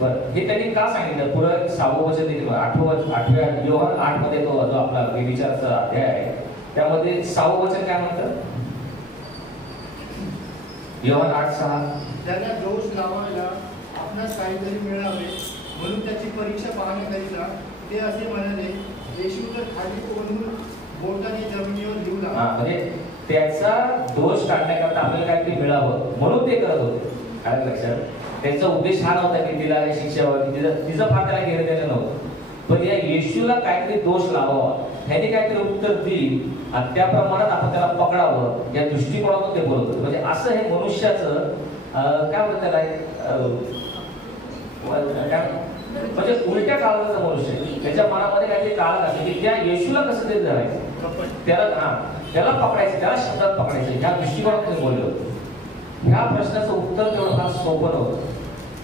बरं, हे त्यांनी का सांगितलं? पुढं 6वं वचन देखील 8व्या योहान 8 मध्ये तो जो आपला विचाराचा अध्याय आहे त्यामध्ये 6वं वचन काय म्हणतं? योहान 8:6 त्याला दोष लावायला आपणास काहीतरी मिळावे म्हणून त्याची परीक्षा पाहण्याकरिता ते असे म्हणाले, येशू तर खाली ओढून बोटाने जमिनीवर लिहू लागला. म्हणजे त्याचा दोष काढण्याकरता आपल्याला काहीतरी मिळावं म्हणून ते करत होते. काय लक्षात? त्यांचा उद्देश हा नव्हता की तिला शिक्षा व्हावी, तिचं फार त्याला घेणं देणं नव्हतं. पण या येशूला काहीतरी दोष लावावा, ह्याने काहीतरी उत्तर देईल आणि त्या प्रमाणात आपण त्याला पकडावं या दृष्टिकोनातून ते बोलत होते. म्हणजे असं हे मनुष्याचं काय म्हणतात त्याला, म्हणजे उलट्या काळाचं मनुष्य आहे. त्याच्या मनामध्ये काहीतरी काळ असेल की त्या येशूला कसं तरी धरायचं, त्याला पकडायचं, त्याला शब्दात पकडायचं, ह्या दृष्टिकोनातून ते बोलले होते. ह्या प्रश्नाचं उत्तर तेवढं फार सोपं नव्हतं.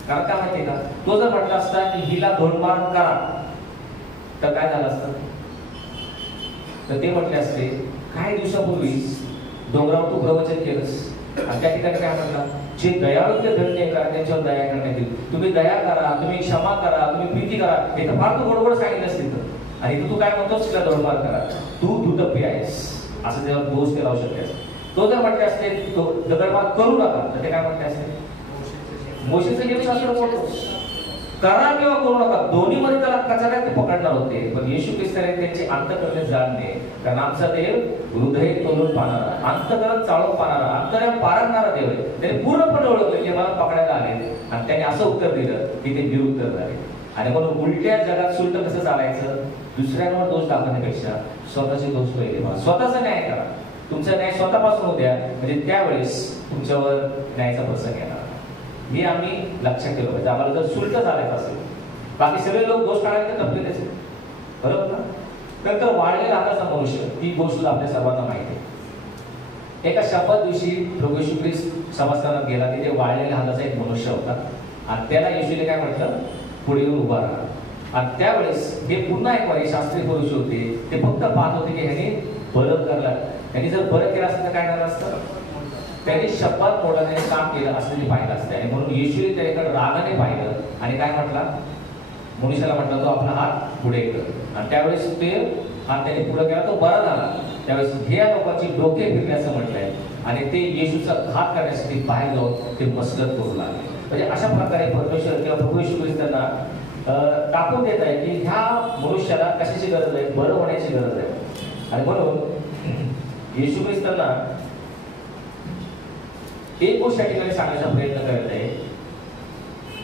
कारण काय माहितीये का, तो जर म्हटला असता की हिला धोंडमार करा तर काय झालं असतं? तर ते म्हटले असते, काही दिवसापूर्वी डोंगरावर तू प्रवचन केलंस आणि त्या ठिकाणी काय म्हटलं, जे दयाळू ते धन्य करा, त्यांच्यावर दया करण्यात येईल. तुम्ही दया करा, तुम्ही क्षमा करा, तुम्ही प्रीती करा, हे तर फार तू गोडगोड सांगितलंस तिथं. आणि तू काय म्हणतोस, तिला धोंडमार करा, तू दुटप्पी आहेस, असं त्यावर दोष ते लावू शकते. तो जर म्हटले असते तो दगडमार करू नका तर ते काय म्हटले असते, मोशेचं नियमशास्त्र बोलतो करा किंवा करू नका, दोन्ही मध्ये त्याला कचऱ्यात ते पकडणार होते. पण येशू ख्रिस्ताने त्यांचे अंतःकरणे जाणणे, कारण आमचा देव हृदय तोलून पाहणारा, अंतःकरण चाळून पाहणारा, अंतर्याम पारखणारा देव आहे. त्याने पूर्णपणे ओळखलं की मला पकडायला आले आणि त्याने असं उत्तर दिलं की ते निरुत्तर झाले. आणि म्हणून उलट्या जगात सुलट कसं चालायचं, दुसऱ्यांवर दोष दाखवण्यापेक्षा स्वतःचे दोष पहिले पहा, स्वतःचा न्याय करा. तुमचा न्याय स्वतःपासून होत्या, म्हणजे त्यावेळेस तुमच्यावर न्यायाचा प्रसंग येणार. हे आम्ही लक्षात ठेवलं पाहिजे. आम्हाला जर सुलट चालायचं असेल, बाकी सगळे लोक दोष काढायला टपलेलेच आहे, बरोबर ना? नंतर वाढलेला हाताचा मनुष्य, ती गोष्ट आपल्या सर्वांना माहिती आहे. एका शपथ दिवशी प्रभू येशू ख्रिस्त सभास्थानात गेला, तिथे वाढलेल्या हाताचा एक मनुष्य होता आणि त्याला येशूने काय म्हटलं, पुढे येऊन उभा राहा. आणि त्यावेळेस हे पुन्हा एक वारी शास्त्री पुरुष होते, ते फक्त पाहत होते की ह्याने बरं करला, त्यांनी जर बरं केलं असतं तर काय झालं असतं, त्यांनी शपथ मोडाने काम केलं असं ते पाहिलं असतं. आणि म्हणून येशूने त्याच्याकडे रागाने पाहिलं आणि काय म्हटला, मनुष्याला म्हटलं तो आपला हात पुढे कर. आणि त्यावेळेस ते हात त्याने पुढे केला, तो बरा झाला. त्यावेळेस हे या लोकांची डोके फिरण्याचं म्हटलंय आणि ते येशूचा घात करण्यासाठी बाहेर जाऊन ते मसलत करू लागले. म्हणजे अशा प्रकारे परमेश्वर किंवा प्रभू येशू ख्रिस्त त्यांना टाकून देत आहे की ह्या मनुष्याला कशाची गरज आहे, बरं होण्याची गरज आहे. आणि म्हणून येशू ख्रिस्तांना एक गोष्ट या ठिकाणी सांगण्याचा प्रयत्न करत आहे.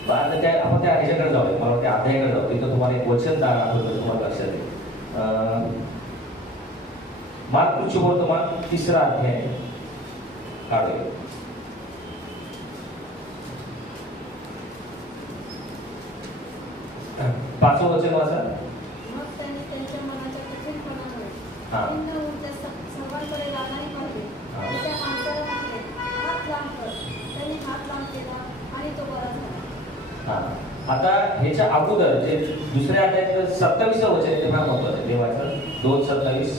आपण त्या ह्याच्याकडे जाऊया, मला त्या अध्यायाकडे जाऊ, तिथं तुम्हाला एक वचन दाखवलं, तुम्हाला लक्षात येईल. मार्क सुवर्तमान 3रा अध्याय काढूया. 5वं वचन वाचा. मग त्यांनी त्यांच्या मनाच्या कठीणपणामुळे सर्वांकडे रागाने पाहिले आणि त्या माणसाला म्हटले, हात लांब कर. त्यांनी हात लांब केला आणि तो बरा झाला. आता ह्याच्या अगोदर जे दुसऱ्या अध्यायात 27वं वचन आहे ते फार महत्त्वाचं आहे, देवाचं 2:27.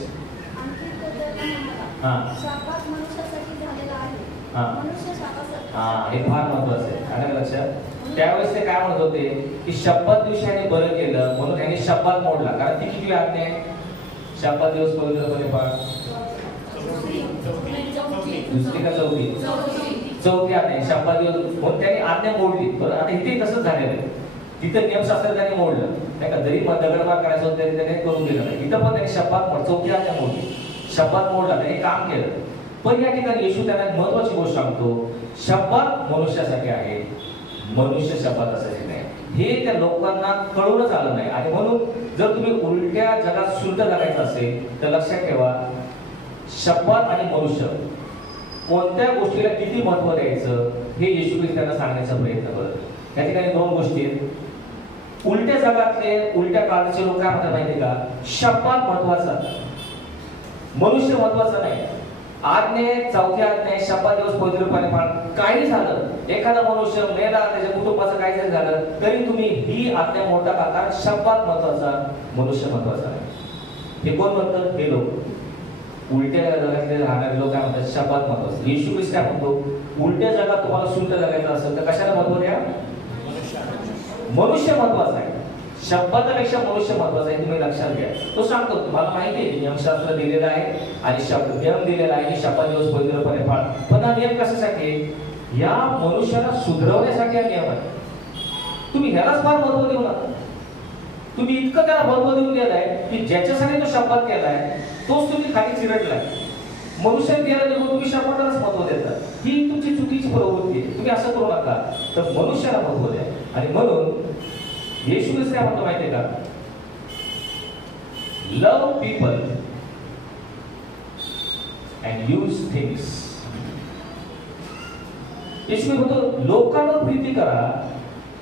आणखी तो त्यांना म्हणाला, शापात मनुष्यासाठी झालेला आहे, मनुष्य शापासाठी. हे फार महत्त्वाचं आहे, आलं लक्षात? त्यावेळेस ते काय म्हणत होते की शपथ दिवशी ह्याने बरं केलं म्हणून ह्याने शपथ मोडला. कारण ती किती आज्ञा आहे, शपथ दिवस पवित्रपणे पाळ, दुसरी का चौथी आज्ञा, शपथ दिवस म्हणून त्याने आज्ञा मोडली. बरं, आता इथे तसंच झालेलं आहे. तिथं नियमशास्त्र त्याने मोडलं, नाही का, जरी दगडमार करायचं होतं तरी त्याने करून दिलं नाही. इथं पण त्याने शपथ मोड, चौथी आज्ञा मोडली, शपथ मोडला, त्याने काम केलं. पण या ठिकाणी येशू त्यांना महत्वाची गोष्ट सांगतो, शपथ मनुष्यासाठी आहे, मनुष्य शपथ असायची नाही. हे त्या लोकांना कळूनच आलं नाही. आणि म्हणून जर तुम्ही उलट्या जगात शुद्ध जगायचं असेल तर लक्षात ठेवा, शपथ आणि मनुष्य कोणत्या गोष्टीला किती महत्व द्यायचं हे येशू ख्रिस्त त्यांना सांगण्याचा प्रयत्न करतो. या ठिकाणी 2 गोष्टी आहेत. उलट्या जगातले, उलट्या काळाचे लोक काय म्हणतात माहिती का, शपथ महत्वाचा, मनुष्य महत्वाचा नाही. आज्ञे, चौथी आज्ञा, शपथ दिवस पवित्रपणे पाळ, काही झालं, एखादा मनुष्य मेला, त्याच्या कुटुंबाचं काही जरी झालं तरी तुम्ही ही आज्ञा मोडता का, कारण शपथ महत्वाचा, मनुष्य महत्वाचा नाही. हे कोण म्हणतं, हे लोक उलट्या जगातले राहणारे लोक काय म्हणतात, शपथ महत्वाचं. येशू ख्रिस्त काय म्हणतो, उलट्या जगात तुम्हाला सुलट जगायचं असेल तर कशाला महत्व द्या, मनुष्य महत्वाचा आहे, शब्दापेक्षा मनुष्य महत्वाचा आहे, तुम्ही लक्षात घ्या. तो सांगतो तुम्हाला माहिती आहे नियमशास्त्र दिलेलं आहे आणि शब्द नियम दिलेला आहे की 70 दिवस पवित्रपणे पाळ. पण हा नियम कशासाठी? या मनुष्याला सुधरवण्यासाठी हा नियम आहे. तुम्ही ह्यालाच फार महत्व देऊ नका. तुम्ही इतकं त्याला महत्व देऊन गेलाय की ज्याच्यासाठी तो शपथ केलाय तोच तुम्ही खाली चिरडलाय. मनुष्याने केला निघून तुम्ही शपथालाच महत्व देता. ही तुमची चुकीची प्रवृत्ती आहे. तुम्ही असं करू नका, तर मनुष्याला महत्व द्या. आणि म्हणून येशू ख्रिस्त काय म्हणतो माहितीये का? लव पीपल अँड यूज थिंग्स. येशू म्हणतो लोकांवर प्रीती करा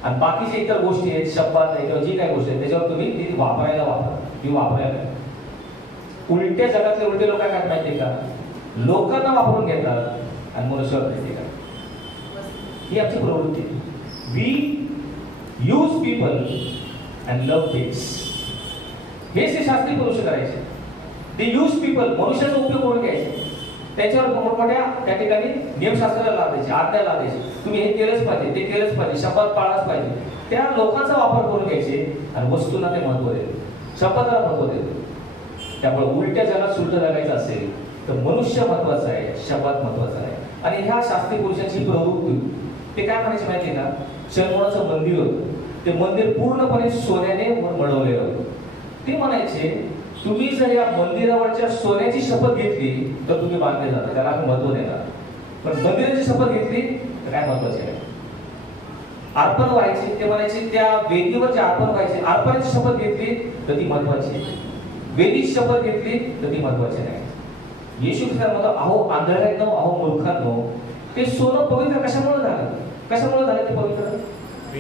आणि बाकीच्या इतर गोष्टी आहेत, शब्द आहे किंवा जी काही गोष्टी आहेत त्याच्यावर तुम्ही ती वापरायला. उलट्या जगातले उलटे लोक काय माहितीये का? लोकांना वापरून घेतात आणि मनुष्यावर प्रीती करतात. ही आमची प्रवृत्ती. We use people and love things. हेच ते शास्त्री पुरुष करायचे. ते यूज पीपल, मनुष्याचा उपयोग करून घ्यायचे, त्याच्यावर मोठमोठ्या त्या ठिकाणी नियमशास्त्राला लादायचे, आज्ञा लादायचे. तुम्ही हे केलंच पाहिजे, ते केलंच पाहिजे, शपथ पाळाच पाहिजे. त्या लोकांचा वापर करून घ्यायचे आणि वस्तूला ते महत्व देते, शपथाला महत्व देते. त्यामुळे उलट्या जगात सुलट जगायचं असेल तर मनुष्य महत्वाचा आहे, शपथ महत्वाचा आहे. आणि ह्या शास्त्री पुरुषांची प्रवृत्ती ते काय म्हणायचे माहिती का? शर्मोनाचं मंदिर होतं, ते मंदिर पूर्णपणे सोन्याने मढवलेलं होतं. ते म्हणायचे तुम्ही जर या मंदिरावरच्या सोन्याची शपथ घेतली तर तुम्ही बांधले जाता, त्याला आपण महत्व देणार. पण मंदिराची शपथ घेतली तर काय महत्वाचे आहे? अर्पण व्हायचे. ते म्हणायचे त्या वेदीवर जे अर्पण व्हायचे, अर्पणाची शपथ घेतली तर ती महत्वाची, वेदीची शपथ घेतली तर ती महत्वाची नाही. येशू ख्रिस्त म्हणतो अहो आंधळ्यांनो, अहो मूर्खांनो, ते सोनं पवित्र कशामुळे झालं? कशामुळे झालं ते पवित्र?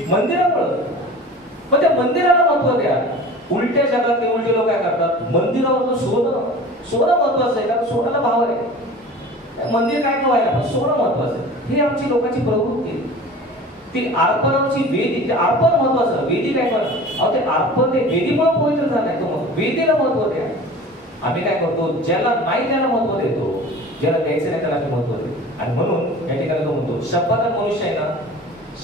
मंदिरामुळे. पण त्या मंदिराला महत्व द्या. उलट्या जगातले उलटे लोक काय करतात? मंदिरावर सोनं महत्वाचं आहे, कारण सोन्याला भाव आहे. मंदिर काय व्हायला पण सोनं महत्वाचं आहे. ही आमची लोकांची प्रवृत्ती आहे. ती अर्पणाची वेदी, ते अर्पण महत्वाचं, वेदी काय करत? अहो ते अर्पण, ते वेदीमुळे पवित्र झालंय. तो वेदीला महत्व द्या. आम्ही काय करतो? ज्याला नाही त्याला महत्व देतो, ज्याला द्यायचं नाही त्याला आम्ही महत्व देतो. आणि म्हणून या ठिकाणी तो म्हणतो शपथ मनुष्य आहे ना,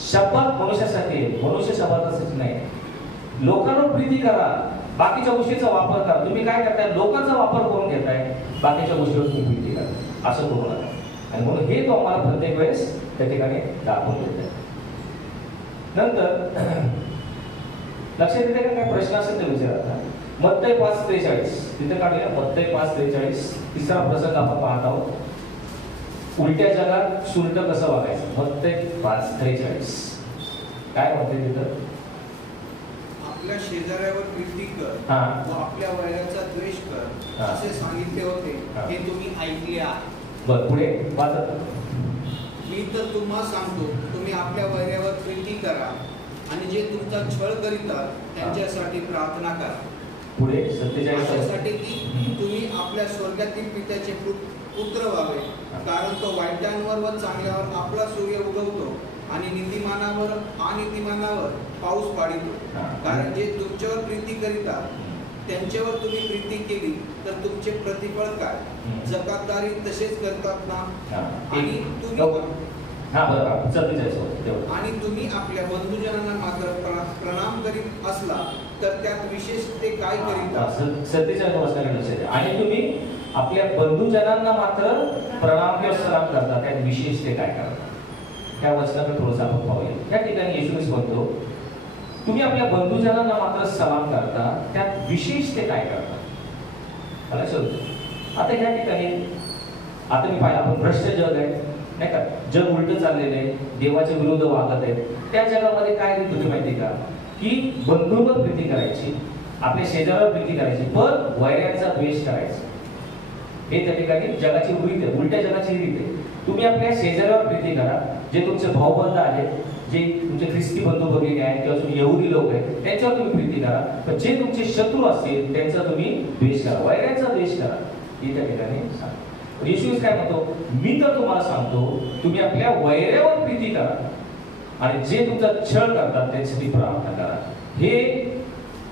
शपथ मनुष्यासाठी आहे, मनुष्य शपथासाठी नाही. लोकांवर प्रीती करा, बाकीच्या गोष्टीचा वापर करा. तुम्ही काय करताय? लोकांचा वापर करून घेताय, बाकीच्या गोष्टीवर तुम्ही प्रीती करा. असं करू नका. आणि म्हणून हे तो आम्हाला प्रत्येक वेळेस त्या ठिकाणी दाखवून देत आहे. नंतर लक्षात येते का? काय प्रश्न असेल तर विचारा. मत्तई 5:43 तिथे काढूया. मत्तई 5:43 तिसरा प्रसंग आपण पाहत आहोत. उलट्या जगात सुलट कसं वागायचं? मत्तई 5:43 काय म्हणते तिथं? आपल्या शेजाऱ्यावर प्रीती कर व आपल्या वैराचा द्वेष कर असे सांगितले होते, हे तुम्ही ऐकले आहे. बरं, पुढे वाचा. मी तर तुम्हाला सांगतो, तुम्ही आपल्या वैरावर प्रीती करा आणि जे तुमचा छळ करीतात त्यांच्यासाठी प्रार्थना करा. पुढे 47 अशासाठी की तुम्ही आपल्या स्वर्गातील पित्याचे पुत्र व्हावे, कारण तो वाईटांवर व चांगल्यावर आपला सूर्य उगवतो आणि नीतिमानावर अनितिमानावर पाऊस पाडितो. कारण जे तुमच्यावर प्रीती करीतात त्यांच्यावर तुम्ही प्रीती केली तर तुमचे प्रतिफळ काय? जकातदारी तसेच करतात ना. आणि तुम्ही आपल्या बंधुजनांना मात्र प्रणाम करीत असला तर त्यात विशेष ते काय करीतात? 47 आणि तुम्ही आपल्या बंधुजनांना मात्र प्रणाम किंवा सलाम करता, त्यात विशेष ते काय करतात? त्या वचनाकडे थोडंसं आपण पाहूया. या ठिकाणी येशू ख्रिस्त म्हणतो तुम्ही आपल्या बंधुजनांना मात्र सलाम करता, त्यात विशेष ते काय करतात? मला समजतं. आता या ठिकाणी आता मी पाहिलं आपण भ्रष्ट जग आहे नाही का, जग उलट चाललेलं आहे, देवाच्या विरुद्ध वागत आहे. त्या जगामध्ये काय तुम्ही माहिती का? की बंधूंवर प्रीती करायची, आपल्या शेजाऱ्यावर प्रीती करायची, पण वैराचा द्वेष करायचा. हे त्या ठिकाणी जगाची रीत आहे, उलट्या जगाची रीत आहे. तुम्ही आपल्या शेजाऱ्यावर प्रीती करा, जे तुमचे भाऊबंध आहेत, जे तुमचे ख्रिस्ती बंधू भगिनी आहेत किंवा तुम्ही यहुदी लोक आहेत त्यांच्यावर तुम्ही प्रीती करा, पण जे तुमचे शत्रू असतील त्यांचा तुम्ही द्वेष करा, वैराचा द्वेष करा. हे त्या ठिकाणी सांगा. येशू काय म्हणतो? मी तर तुम्हाला सांगतो तुम्ही आपल्या वैरावर प्रीती करा आणि जे तुमचा छळ करतात त्यांच्यासाठी प्रार्थना करा. हे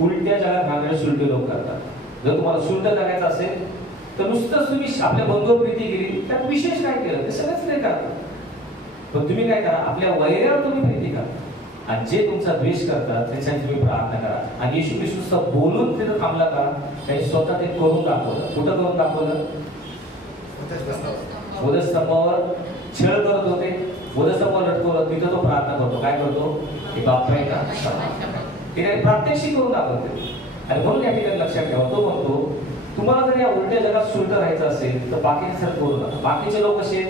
उलट्या जगात राहणारे सुलटे लोक करतात. जर तुम्हाला सुलट जगायचं असेल तर नुसतंच तुम्ही आपल्या बंधूवर प्रीती केली, त्यात विशेष काय केलं ते सगळंच नाही करतात. पण तुम्ही काय करा? आपल्या वैरावर तुम्ही प्रीती करा. आणि जे तुमचा द्वेष करतात त्यांच्यासाठी तुम्ही प्रार्थना करा. आणि येशू ख्रिस्त बोलून तिथं थांबला का? त्यांनी स्वतः ते करून दाखवलं. कुठं करून दाखवलं? वधस्तंभावर छळ करत होते, वधस्तंभावर लटकवलं, तिथं तो प्रार्थना करतो. काय करतो? हे बाप्पा आहे का? ते प्रात्यक्षिक करून दाखवते. आणि म्हणून या ठिकाणी लक्षात ठेवा, तो म्हणतो तुम्हाला जर या उलट्या जगात सुलट राहायचं असेल तर बाकीचे सर करू नका. बाकीचे लोक कसे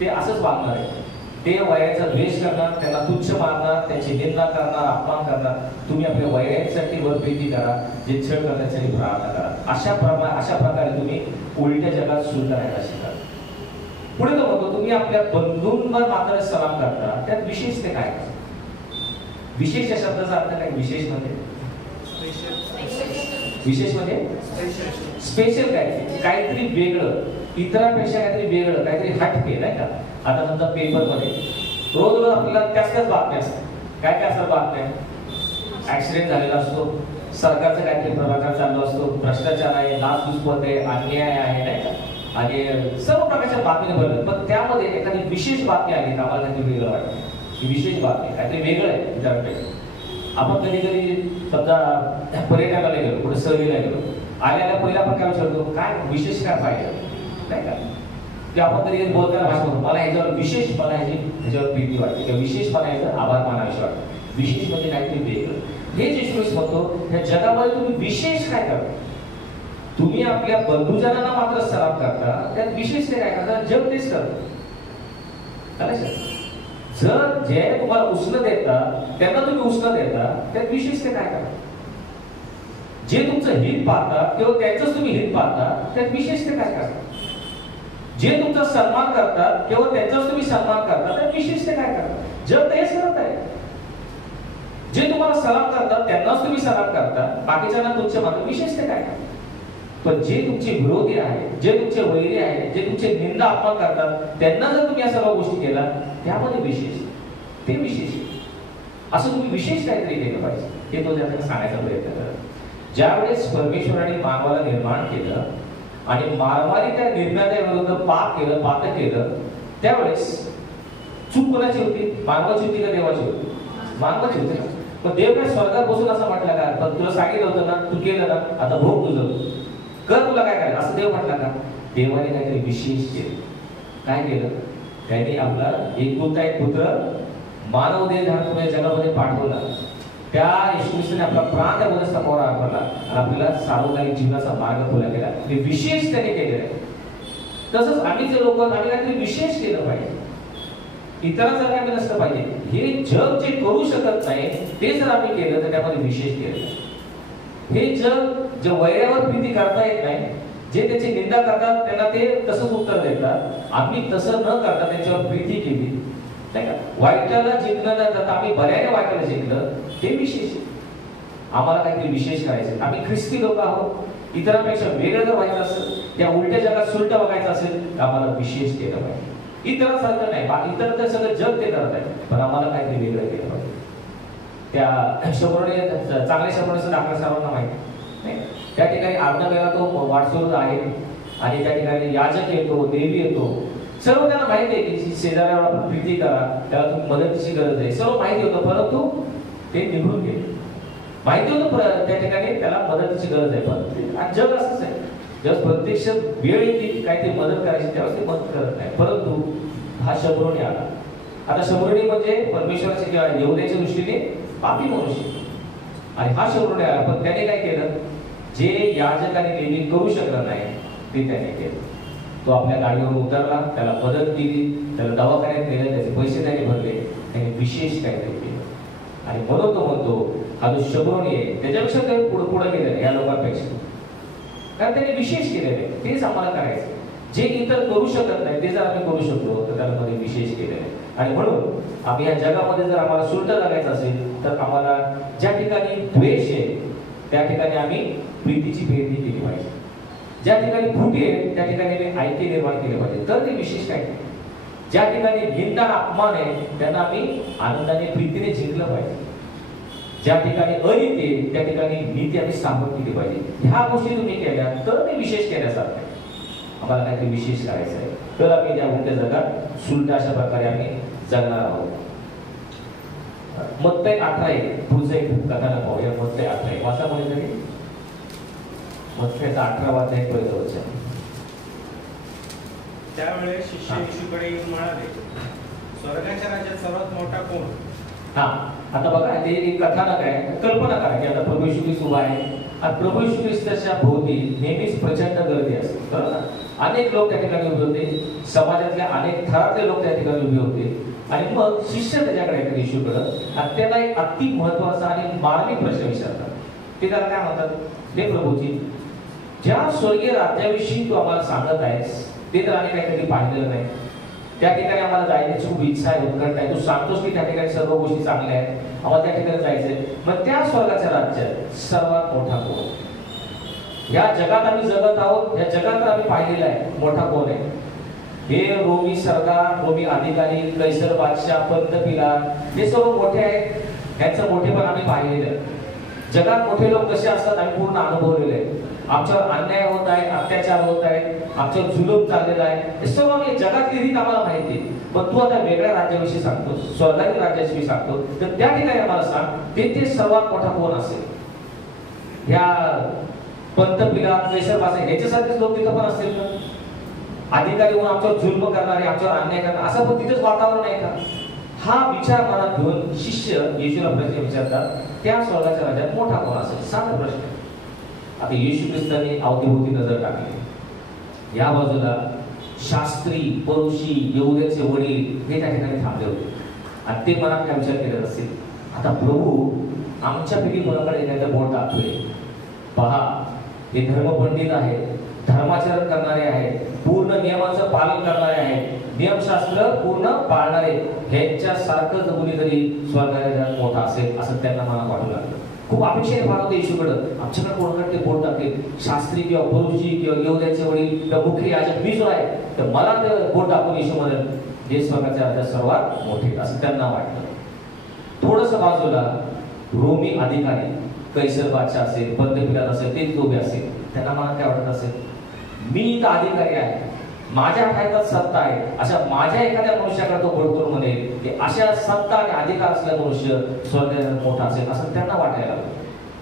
ते असंच वागणार आहे. ते वैराचा द्वेष करणार, त्यांना तुच्छ मारणार, त्यांची निंदा करणार, अपमान करणार. तुम्ही आपल्या वैरासाठी वर प्रीती करा, जे छळ करण्यासाठी प्रार्थना करा. अशा प्रकारे तुम्ही उलट्या जगात सुलट राहायला शिका. पुढे तो म्हणतो तुम्ही आपल्या बंधूंवर मात्र सलाम करता. त्यात विशेष ते काय? विशेष या शब्दाचा अर्थ काय? विशेष म्हणजे स्पेशल काहीतरी वेगळं, इतरांपेक्षा काहीतरी वेगळं, काहीतरी हटके, नाही का? आता समजा पेपर मध्ये रोज रोज आपल्याला त्याच बातम्या असतात. काय असतात बातम्या? ऍक्सिडेंट झालेला असतो, सरकारचा काहीतरी प्रकार चालू असतो, भ्रष्टाचार आहे, लाचलुचपत आहे, अन्याय आहे, नाही का? आणि सर्व प्रकारच्या बातम्या भरतात. पण त्यामध्ये एखादी विशेष बातमी आली तर आम्हाला काहीतरी वेगळं वाटतं. ही विशेष बातमी काहीतरी वेगळं आहे इतरांपेक्षा. आपण कधी कधी समजा पर्यटनाला गेलो, कुठे सहलीला गेलो, आल्याला पहिला आपण काय विचारतो? काय विशेष काय पाहिजे, नाही का? की आपण कधी बोलताना भाषा म्हणतो मला ह्याच्यावर विशेष, मला ह्याच्यावर प्रीती वाटते किंवा विशेष मला ह्याचा आभार मानाविषयी वाटतं. विशेष म्हणजे काहीतरी वेगळं. हे जे ख्रिस्त म्हणतो ह्या जगामध्ये तुम्ही विशेष काय करता? तुम्ही आपल्या बंधुजनांना मात्र सलाम करता, त्यात विशेष ते काय करता? जग तेच करतं. जर जे तुम्हाला उष्ण देतात त्यांना तुम्ही उष्ण देता, त्यात विशेष ते काय करा? जे तुमचं हित पाहतात किंवा त्यांचंच तुम्ही हित पाहता, त्यात विशेष ते काय करा? जे तुमचा सन्मान करतात किंवा त्यांचाच तुम्ही सन्मान करता, त्यात विशेष ते काय करा? जग तेच करत आहे. जे तुम्हाला सलाम करतात त्यांनाच तुम्ही सलाम करता, बाकीच्यांना तुमचे मात्र विशेष ते काय करा? पण जे तुमचे विरोधी आहेत, जे तुमचे वैरी आहेत, जे तुमचे निंदा अपमान करतात, त्यांना जर तुम्ही या सर्व गोष्टी केला, त्यामध्ये विशेष ते विशेष असं तुम्ही विशेष काहीतरी केलं पाहिजे. हे तो त्यांना सांगायचा प्रयत्न करत. ज्यावेळेस परमेश्वराने मानवाला निर्माण केलं आणि मानवाने त्या निर्मात्याविरुद्ध पाप केलं, त्यावेळेस चूक कोणाची होती? मानवाची होती का देवाची होती? मानवाची होती. पण देव काय स्वर्गात बसून असं म्हटलं का? पण तुला सांगितलं होतं ना, तू केलं ना, आता भोग तुझं कर, तुला काय करायचं असं देव म्हटलं का? देवाने काहीतरी विशेष केलं. काय केलं? त्यांनी आपला एकुलता एक पुत्र मानव देह धारण या जगामध्ये पाठवला. त्या येशू ख्रिस्ताने आपला प्राण त्या वधस्तंभावर अर्पणला आणि आपल्याला सार्वकालिक जीवनाचा मार्ग खुला केला. हे विशेष त्याने केलेलं आहे. तसंच आम्ही जे लोक आम्ही काहीतरी विशेष केलं पाहिजे. इतरांचं काय नसलं पाहिजे. हे जग जे करू शकत नाही ते जर आम्ही केलं तर त्यामध्ये विशेष केलं. हे जग जे वैरावर प्रीती करता येत नाही, जे त्याची निंदा करतात त्यांना ते तसंच उत्तर देतात. आम्ही तसं न करता त्यांच्यावर प्रीती केली, नाही का? वाईटाला जिंकलं न जाता आम्ही बऱ्याने वाईटाला जिंकलं, ते विशेष. आम्हाला काहीतरी विशेष करायचं. आम्ही ख्रिस्ती लोक आहोत. इतरांपेक्षा वेगळं जर व्हायचं असेल, त्या उलट्या जगात सुलट बघायचं असेल तर आम्हाला विशेष केलं पाहिजे. इतरांसारखं नाही. इतर तर सगळं जग ते करत आहे, पण आम्हाला काहीतरी वेगळं केलं पाहिजे. त्या शबरोने चांगल्या शबरोनेचं दाखला सर्वांना माहिती नाही. त्या ठिकाणी आज्ञावेला तो वाटसोर आहे आणि त्या ठिकाणी याजक येतो, देवी येतो. सर्व त्यांना माहिती आहे की शेजाऱ्यावर आपण प्रीती करा, त्याला तुम्ही मदतीची गरज आहे, सर्व माहिती होतं. परंतु ते निघून गेले. माहिती होतं त्या ठिकाणी त्याला मदतीची गरज आहे, पण जग असंच आहे. जग प्रत्यक्ष वेळ येते काहीतरी मदत करायची त्यावेळेस ते मदत करत नाही. परंतु हा शबरोनी आला. आता शबरोनी म्हणजे परमेश्वराच्या किंवा यहुद्याच्या दृष्टीने पापी मनुष्य आणि हा शबरोनी आला. पण त्याने काय केलं? जे याजक आणि लेवी करू शकत नाही ते त्याने केलं. तो आपल्या गाडीवर उतरला, त्याला मदत केली, त्याला दवाखान्यात नेलं, त्याचे पैसे त्याने भरले, त्याने विशेष काहीतरी केलं. आणि म्हणून तो म्हणतो हा जो शबरोनी आहे त्याच्यापेक्षा काही पुढे गेलेलं या लोकांपेक्षा, कारण त्याने विशेष केलेलं आहे. तेच आम्हाला करायचं. जे इतर करू शकत नाही ते जर आम्ही करू शकतो तर त्यामध्ये विशेष केलेलं आहे. आणि म्हणून आम्ही या जगामध्ये जर आम्हाला सुलट लागायचं असेल तर आम्हाला ज्या ठिकाणी द्वेष आहे त्या ठिकाणी आम्ही प्रीतीची प्रेरणी केली पाहिजे. ज्या ठिकाणी फुटी आहे त्या ठिकाणी ऐक्य निर्माण केले पाहिजे. तर ते विशेष काय? ज्या ठिकाणी निंदा अपमान आहे त्यांना आम्ही आनंदाने प्रीतीने जिंकलं पाहिजे. ज्या ठिकाणी अनीती आहे त्या ठिकाणी नीती आम्ही स्थापन केली पाहिजे. ह्या गोष्टी तुम्ही केल्या तर ते विशेष केल्यासारखं आहे. आम्हाला काहीतरी विशेष करायचं आहे. तर आम्ही त्या उलट्या जगात सुलट अशा प्रकारे आम्ही जगणार आहोत. मत्तय 18:1 पुढचं एक कथानक पाहूया. मत्तय 18:1 वाचा कोणीतरी. मत्तयचा 18वा अध्याय पहिलं वचन. त्यावेळेस शिष्य येशूकडे येऊन म्हणाले, स्वर्गाच्या राज्यात सर्वात मोठा कोण? हा, आता बघा ते एक कथानक आहे. कल्पना करा की आता प्रभू येशू ख्रिस्त उभा आहे आणि प्रभू येशू ख्रिस्ताच्या भोवती नेहमीच प्रचंड गर्दी असते, बरोबर ना. अनेक लोक त्या ठिकाणी उभे होते, समाजातल्या अनेक थरातले लोक त्या ठिकाणी उभे होते. आणि मग शिष्य त्याच्याकडे येतात येशूकडं आणि त्याला एक अति महत्वाचा आणि मार्मिक प्रश्न विचारतात. ते त्याला काय म्हणतात, हे प्रभूजी, ज्या स्वर्गीय राज्याविषयी तू आम्हाला सांगत आहेस ते तर आम्ही काही कधी पाहिलेलं नाही. त्या ठिकाणी आम्हाला जायची खूप इच्छा आहे, उत्कंठ आहे. तू सांगतोस की त्या ठिकाणी सर्व गोष्टी चांगल्या आहेत, आम्हाला त्या ठिकाणी जायचंय. मग त्या स्वर्गाच्या राज्यात सर्वात मोठा कोण? या जगात आम्ही जगत आहोत, या जगात तर आम्ही पाहिलेलं आहे, मोठा कोण आहे? हे रोमी सरदार, रोमी अधिकारी, कैसर बादशाह, पंत पिलात, हे सर्व मोठे आहेत. यांचं मोठेपण आम्ही पाहिलेलं आहे. जगात मोठे लोक कसे असतात आम्ही पूर्ण अनुभवलेले आहे. आमच्यावर अन्याय होत आहे, अत्याचार होत आहे, आमच्यावर जुलूम चाललेला आहे, हे सर्व आम्ही जगातली रीत आम्हाला माहिती आहे. पण तू आता वेगळ्या राज्याविषयी सांगतो, स्वर्गातील राज्याविषयी सांगतो, तर त्या ठिकाणी आम्हाला सांग ते सर्वात मोठा कोण असेल? ह्या पंत पिलात, कैसर बादशाह याच्यासारखेच लोक तिथं पण असतील ना? अधिकारी होऊन आमच्यावर जुल्म करणारे, आमच्यावर अन्याय करणारे, असं पण तिथेच वातावरण आहे का? हा विचार मनात घेऊन शिष्य येशूला प्रश्न विचारतात, त्या स्वर्गाच्या राज्यात मोठा कोण असेल? साधा प्रश्न. आता येशू ख्रिस्ताने अवतीभोवती नजर टाकली. या बाजूला शास्त्री, परुषी, यहुद्याचे वडील हे त्या ठिकाणी थांबले होते आणि ते मनात काय विचार केला असेल, आता प्रभू आमच्या पिढीमुळे येण्याचा बोट दाखवले. पहा, हे धर्मपंडित आहेत, धर्माचरण करणारे आहेत, पूर्ण नियमांचं पालन करणारे आहेत, नियमशास्त्र पूर्ण पाळणारे, ह्यांच्यासारखं कोणीतरी स्वर्गाच्या मोठा असेल असं त्यांना मनात वाटू लागलं. खूप अपेक्षेने पाहत होते येशूकडं, आमच्याकडे कोणाकडे ते बोट टाकले, शास्त्री किंवा परुषी किंवा यहुद्याचे वडील किंवा मुख्य याजक मी जो आहे, तर मला ते बोट टाकून येशू म्हणेल जे स्वर्गाच्या राज्यात सर्वात मोठे असं त्यांना वाटलं. थोडस बाजूला रोमी अधिकारी, कैसर बादशाह असेल, पंत पिलात असेल, ते उभे असेल. त्यांना मला काय वाटत असेल, मी इथं अधिकारी आहे, माझ्या हातात सत्ता आहे, अशा माझ्या एखाद्या मनुष्याकडे तो बोट करून म्हणेल की अशा सत्ता आणि अधिकार असलेला मनुष्य स्वर्गात मोठा असेल असं त्यांना वाटायला लागलं.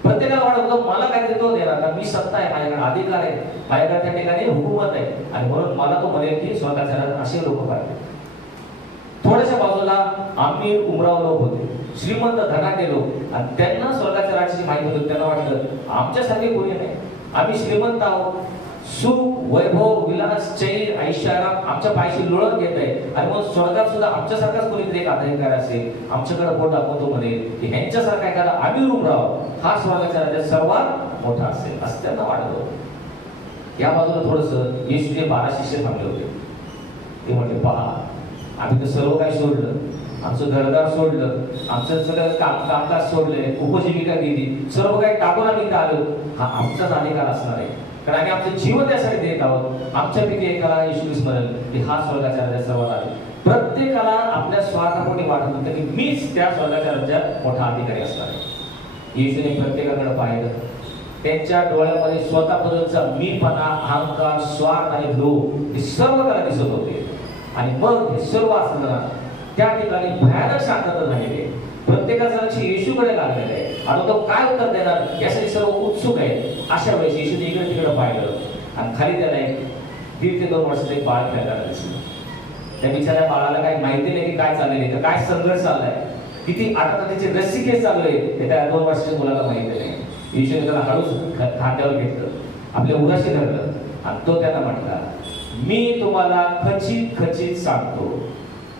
प्रत्येकाला वाटत होतं मला काहीतरी तो देणार का, मी सत्ता आहे, माझ्याकडे अधिकार आहे, माझ्याकडे त्या ठिकाणी हुकूमत आहे आणि म्हणून मला तो म्हणेल की स्वर्गाच्या राज्यात असे लोक पाहिजे. थोड्याशा बाजूला आम्ही उमराव लोक होते, श्रीमंत धनाढ्य लोक, आणि त्यांना स्वर्गाच्या राज्याची माहिती होती. त्यांना वाटलं आमच्यासारखे कोणी नाही, आम्ही श्रीमंत आहोत, सुख, वैभव, विलास, चैन, ऐशाराम आमच्या पायाशी लोळत घेत आहे आणि मग स्वर्गात सुद्धा आमच्यासारखाच कोणीतरी एक अधिकारी असेल, आमच्याकडे बोट दाखवून तो म्हणेल की ह्यांच्यासारखा एखादा आम्ही उमराव हा स्वर्गाच्या राज्यात सर्वात मोठा असेल असं त्यांना वाटत होतं. या बाजूला थोडस येशूचे 12 शिष्य थांबले होते. ते म्हणले, पहा आम्ही तर सर्व काही सोडलं, आमचं घरदार सोडलं, आमचं सगळं कामकाज सोडले, उपजीविका गेली, सर्व काही टाकून आम्ही इथं आलो. हा आमचाच अधिकार असणार आहे, कारण आम्ही आमचं जीवन त्यासाठी देत आहोत. आमच्यापैकी एकाला येशू ख्रिस्त म्हणेल की हा स्वर्गाच्या राज्यात सर्वात आहे. प्रत्येकाला आपल्या स्वार्थापोटी वाटत होतं की मीच त्या स्वर्गाच्या राज्यात मोठा अधिकारी असणार आहे. येशूने प्रत्येकाकडे पाहिलं, त्यांच्या डोळ्यामध्ये स्वतःबद्दलचा मीपणा, अहंकार, स्वार्थ आणि लोभ हे सर्व त्याला दिसत होते. आणि मग हे सर्व असताना त्या ठिकाणी भयानक शांतता झालेली आहे. प्रत्येकाचं लक्ष येशूकडे लागलेलं आहे. आता तो काय उत्तर देणार यासाठी सर्व उत्सुक आहे. अशा वेळेस येशूने इकडे तिकडे पाहिलं आणि खाली त्याला एक 1.5 ते 2 वर्षाचं एक बाळ खेळताना दिसलं. त्या बिचाऱ्या बाळाला काही माहिती नाही की काय चाललेलं आहे, काय संघर्ष चाललाय, किती आता त्याची रस्सीखेच चालू आहे हे त्या 2 वर्षाच्या मुलाला माहिती नाही. येशूने त्याला हळूच खांद्यावर घेतलं, आपल्या उराशी धरलं आणि तो त्यांना म्हटला, मी तुम्हाला खचित खचित सांगतो,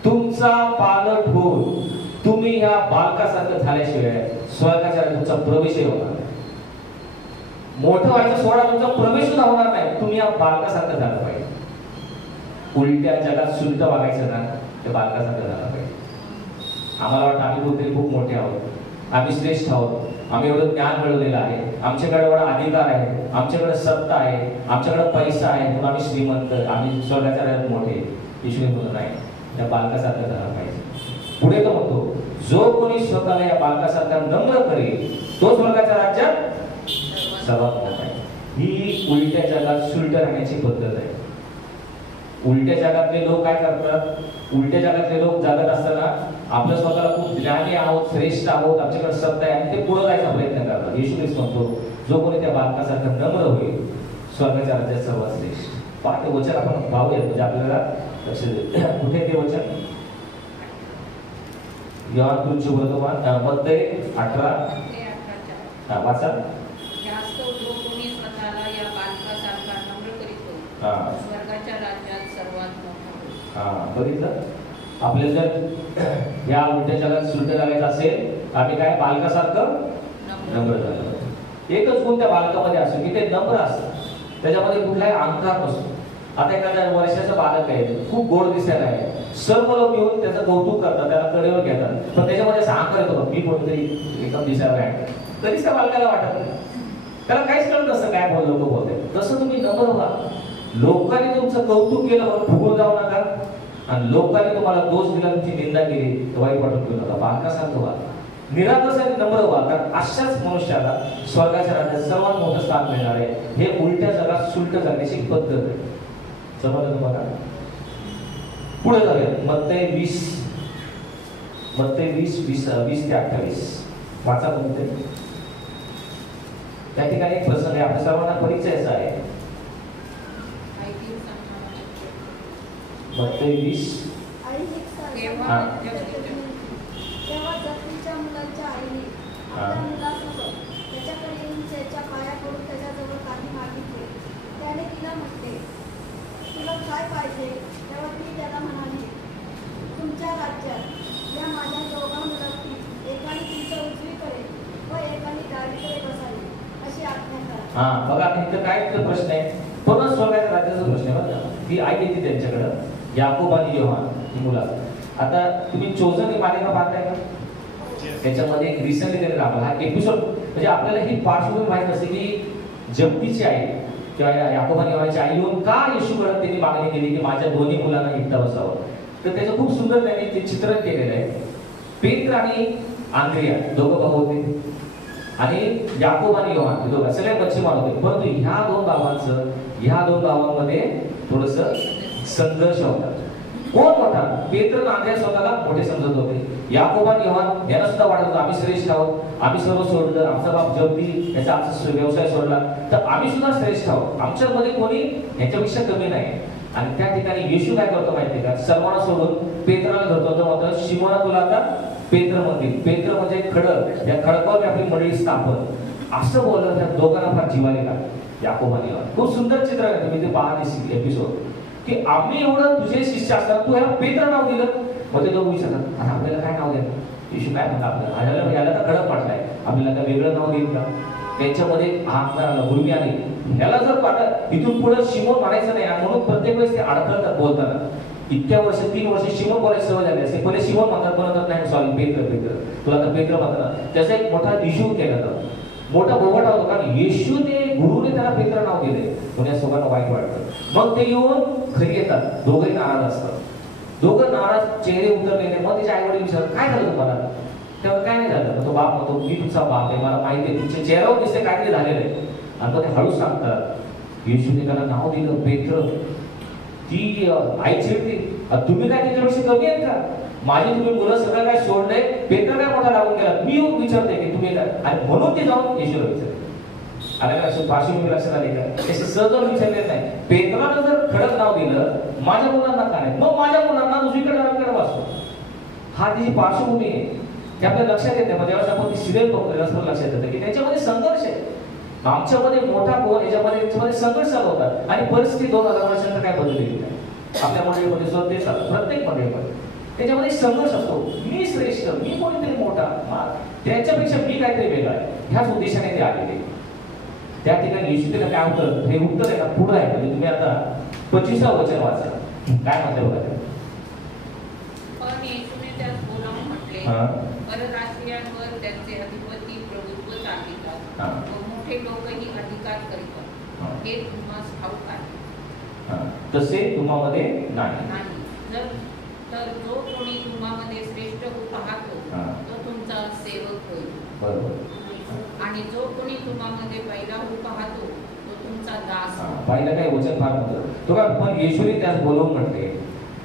तुमचा पालक होऊन तुम्ही ह्या बालकासारखं झाल्याशिवाय स्वर्गाच्या तुमचा प्रवेश होणार नाही. मोठं व्हायचं सोडा, तुमचा प्रवेश सुद्धा होणार नाही. तुम्ही या बालकासारखं झालं पाहिजे. उलट्या जगात शुद्ध वागायचं ना, ते बालकासारखं झालं पाहिजे. आम्हाला वाटतं आम्ही कोणतरी खूप मोठे आहोत, आम्ही श्रेष्ठ आहोत, आम्ही एवढं ज्ञान मिळवलेलं आहे, आमच्याकडे एवढा अधिकार आहे, आमच्याकडे सत्ता आहे, आमच्याकडे पैसा आहे, म्हणून आम्ही श्रीमंत, आम्ही स्वर्गाच्या राज्यात मोठे. येशूने म्हणून नाही, त्या बालकासारखं झालं पाहिजे. पुढे तो म्हणतो, जो कोणी स्वतःला या बालकासारखा नम्र करेल तो स्वर्गाच्या राज्यात सर्वात मोठा आहे. ही उलट्या जगात सुलट राहण्याची पद्धत आहे. उलट्या जगातले लोक काय करतात? उलट्या जगातले लोक जगत असताना आपल्या स्वतःला खूप ज्ञानी आहोत, श्रेष्ठ आहोत, आमच्याकडे सत्ता आहे आणि ते पुढे जायचा प्रयत्न करतात. येशू ख्रिस्त म्हणतो, जो कोणी त्या बालकासारखं नम्र होईल स्वर्गाच्या राज्यात सर्वात श्रेष्ठ. पाठ वचन आपण पाहूया, म्हणजे आपल्याला लक्ष देईल. कुठे ते वचन? योहानचे वर्तमान मध्ये 18 वाचा. जास्त जो कोणी स्वतःला या बालकासारखा नम्र करीतो स्वर्गाच्या राज्यात सर्वात मोठा होईल. बघितलं, आपल्या जर या उलट्या जगात सुलट्या जगायचं असेल, आम्ही काय बालकासारखं नम्र झालं. एकच गुण त्या बालकामध्ये असतो की ते नम्र असतं, त्याच्यामध्ये कुठलाही अहंकार नसतो. आता एखाद्या वर्षाचं बालक आहे, खूप गोड दिसायला आहे, सर्व लोक येऊन त्याचं कौतुक करतात, त्याला कडेवर घेतात, पण त्याच्यामध्ये असा अहंकार येतो, मी कोणतरी एकदम दिसायला आहे, तरीच त्या बालकाला वाटत नाही, त्याला काहीच कळत नसतं काय लोक बोलते. तसं तुम्ही नम्र व्हा. लोकांनी तुमचं कौतुक केलं म्हणून फुगून जाऊ नका, आणि लोकांनी तुम्हाला दोष दिला, तुमची निंदा केली तर वाईट वाटून घेऊ नका. बालकासारखं व्हा, निरागस आणि नम्र व्हा, कारण अशाच मनुष्याला स्वर्गाच्या राज्यात सर्वात मोठं स्थान मिळणार आहे. हे उलट्या जगात सुलट जगण्याची पद्धत आहे. समजलं तुम्हाला? पुढे जाऊया. मत्ते 20 ते 28 वाचा. म्हणते त्या ठिकाणी एक प्रसंग आहे, आपल्या सर्वांना परिचयाचा आहे. मत्ते 20 तेव्हा जखमीच्या मुलाच्या आईने आपल्या मुलासोबत त्याच्याकडे येऊन त्याच्या पाया पडून त्याच्याजवळ काही मागितले. त्याने तिला म्हटले, तुला काय पाहिजे? तेव्हा ती त्याला म्हणाली, तुमच्या राज्यात या माझ्या दोघा मुलांपैकी एकाने तुमच्या उजवीकडे व एकाने डावीकडे बसावे अशी आज्ञा करा. बघा इथं काय प्रश्न आहे, पूर्ण स्वर्गाच्या राज्याचा प्रश्न आहे बघा. ती आई येते त्यांच्याकडं, याकोब आणि योहान ही मुलं. आता तुम्ही चोजन ही मालिका पाहताय का? त्याच्यामध्ये एक रिसेंटली त्यांनी दाखवला हा एपिसोड, म्हणजे आपल्याला ही पार्श्वभूमी माहित असते की जब्दीची आई किंवा याकोब आणि योहानची आई येऊन का येशूकडे त्यांनी मागणी केली की माझ्या दोन्ही मुलांना एकटा बसावं. तर त्याचं खूप सुंदर त्यांनी ते चित्रण केलेलं आहे. पेत्र आणि आंद्रिया दोघं भाऊ होते, आणि याकोब आणि योहान दोघं सगळे मच्छीमार होते. परंतु ह्या दोन गावांमध्ये थोडस संघर्ष होता. कोण मोठा? पेत्र आणि आंद्रिया स्वतःला मोठे समजत होते. याकोब आणि योहान यांना सुद्धा वाटत होतं आम्ही श्रेष्ठ आहोत, आम्ही सर्व सोडलं, आमचा बाप जब्दी याचा आमचा व्यवसाय सोडला तर आम्ही सुद्धा श्रेष्ठ आहोत, आमच्यामध्ये कोणी यांच्यापेक्षा कमी नाही. आणि त्या ठिकाणी येशू काय करतो माहिती का? सर्वांना सोडून पेत्राला धरतो. तर मात्र शिमोना तुला आता पेत्र म्हणतील. पेत्र म्हणजे खडक, या खडकावर मी आपली मंडळी स्थापन, असं बोललं. त्या दोघांना फार जीवाने लागलं. याकोब आणि योहान खूप सुंदर चित्र आहे, तुम्ही ते पहा एपिसोड की आम्ही एवढं तुझे शिष्य असताना तू ह्याला पेत्र नाव दिलं. मग ते दोघं विचारतात आणि आपल्याला काय नाव द्यायचं? येशू काय म्हणतात आपल्याला? याला तर खडक पडलाय, आपल्याला काय वेगळं नाव देईल का? त्यांच्यामध्ये भूमी आली. ह्याला जर पाठत इथून पुढे शिमोन म्हणायचं नाही, आणि म्हणून प्रत्येक वेळेस ते अडखळतात बोलताना. इतक्या वर्ष 3 वर्ष शिमोन बोलायची सवय झाली असते. पहिले शिमोन म्हणतात, म्हणतात नाही सॉरी पेत्र तुला तर पेत्र म्हणतात. त्याचा एक मोठा इश्यू केला जातो, मोठा बोवाटा होतो, कारण येशूने गुरुने त्याला पेत्र नाव दिले. पण या सोबत वाईट वाटतं. मग ते येऊन घरी येतात, दोघंही नाराज असतात. दोघं नाराज, चेहरे उतरलेले. मग त्याचे आई वडील विचारतात काय झालं तुम्हाला? तेव्हा काय नाही झालं. तो बाप म्हणतो मी तुमचा बाप आहे, मला माहिती आहे, तुमच्या चेहऱ्यावर दिसते काहीतरी झालेलं आहे. आणि मग ते हळू सांगतात येशूने त्याला नाव दिलं पेत्र. ती आई चिडते, तुम्ही काय त्याच्यापेक्षा कमी आहेत का? माझी तुम्ही मुलं सगळं काय सोडलंय, पेत्र काय मोठा लागून गेला, मी येऊन विचारते की तुम्ही काय? आणि म्हणून ते जाऊन येशूला विचारते. आलं का? पार्श्वभूमी लक्षात आली का? त्याचे सहज विचारले नाही. पेत्रानं जर खडक नाव दिलं, माझ्या मुलांना का नाही? मग माझ्या मुलांना दुसरीकडे डावीकडे वाचतो. हा तिची पार्श्वभूमी आहे, ते आपल्या लक्षात येते. मग जेव्हा आपण ती सिरियल बघतो लक्षात येतं की त्याच्यामध्ये संघर्ष आहे. आमच्यामध्ये मोठा कोण, याच्यामध्ये संघर्ष चालू होतात. आणि परिस्थिती 2000 वर्षांतर काय बदललेली नाही. आपल्या मंडळीमध्ये सुद्धा ते चालतं, प्रत्येक मंडळीमध्ये त्याच्यामध्ये संघर्ष असतो. मी श्रेष्ठ, मी कोणीतरी मोठा, त्याच्यापेक्षा मी काहीतरी वेगळा आहे, ह्याच उद्देशाने ते आलेले. त्या ठिकाणी येशू त्याला काय होतं, हे उत्तर आहे ना पुढं आहे. म्हणजे तुम्ही आता 25वं वचन वाचा, काय म्हणते बघा. पण येशूने त्यास बोलावून म्हटले, परराष्ट्रीयांवर त्यांचे अधिपती प्रभुत्व चालवितात व मोठे लोकही अधिकार करीतात, हे तुम्हास ठाऊक आहे. तसे तुम्हामध्ये नाही. तर जो कोणी तुम्हामध्ये श्रेष्ठ होऊ पाहतो तो तुमचा सेवक होईल. बरोबर. आणि जो कोणी तुम्हामध्ये पहिला होऊ पाहतो तो तुमचा दास होईल. पाहिलं काय वचन फार होतं तो काय, पण येशूने त्यास बोलवून म्हणते,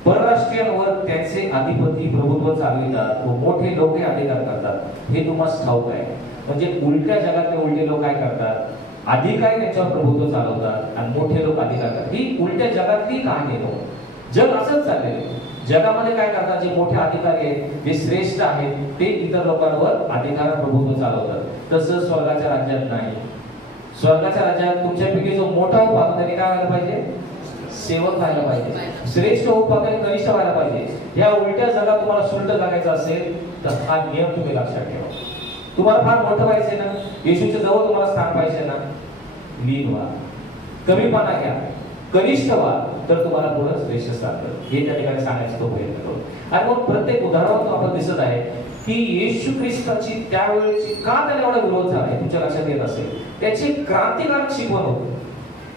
परराष्ट्रीयांवर त्यांचे अधिपती प्रभुत्व चालवितात व मोठे लोकही अधिकार करतात, हे तुम्हाला ठाऊक आहे. म्हणजे उलट्या जगातले उलटे लोक काय करतात, अधिकारी त्यांच्यावर प्रभुत्व चालवतात आणि मोठे लोक अधिकार करतात. ही उलट्या जगातली कहाणी आहे. जग असंच चाललेलं. जगामध्ये काय करतात, जे मोठे अधिकारी आहेत, जे श्रेष्ठ आहेत, ते इतर लोकांवर अधिकार प्रभुत्व चालवतात. तसं स्वर्गाच्या राज्यात नाही. स्वर्गाच्या राज्यात तुमच्यापैकी जो मोठा होऊ पाहतो त्याने काय व्हायला पाहिजे, सेवक व्हायला पाहिजे. श्रेष्ठ होऊ पाहतो त्याने कनिष्ठ व्हायला पाहिजे. या उलट्या जगात तुम्हाला सुलट लागायचं असेल तर हा नियम तुम्ही लक्षात ठेवा. तुम्हाला फार मोठं व्हायचंय ना, येशूच्या जवळ तुम्हाला स्थान पाहिजे ना, लीन व्हा, कमीपणा घ्या, कनिष्ठ व्हा, तर तुम्हाला पुढे श्रेष्ठ स्थान हे त्या ठिकाणी सांगायचं तो प्रयत्न करू. आणि मग प्रत्येक उदाहरणातून आपण दिसत आहे की येशू ख्रिस्ताची त्यावेळेची का त्याला एवढा विरोध झाला आहे तुमच्या लक्षात येत असेल. त्याची क्रांतिकारक शिकवण होती.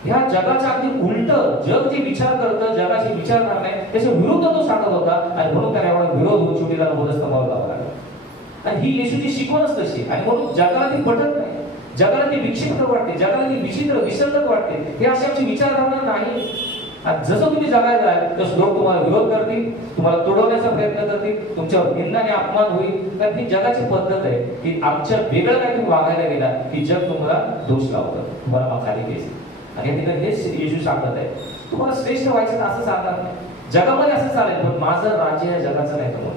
ह्या जगाच्या अगदी उलट, जग जे विचार करतं, जगाचे विचार करणे त्याच्या विरुद्ध तो सांगत होता आणि म्हणून त्याला एवढा विरोध होऊन शेवटी त्याला बोधस्तंभावर लावला लागला. आणि ही येशूची शिकवणच तशी. आणि म्हणून जगाला ती पटत नाही, जगाला ती विक्षिप्त वाटते, जगाला ती विचित्र विसर्जक वाटते. हे अशी आमची विचारधारणा नाही. आणि जसं तुम्ही जगायला जाल तसं लोक तुम्हाला विरोध करतील, तुम्हाला तोडवण्याचा प्रयत्न करतील, तुमच्यावर निंदा आणि अपमान होईल. कारण ही जगाची पद्धत आहे की आमच्या वेगळं काय तुम्ही वागायला गेला की जग तुम्हाला दोष लावतं, तुम्हाला मग खाली घ्यायचं. आणि या ठिकाणी हेच येशू सांगत आहे, तुम्हाला श्रेष्ठ व्हायचं तर असं सांगणार नाही. जगामध्ये असं चालेल, पण माझं राज्य या जगाचं नाही. तर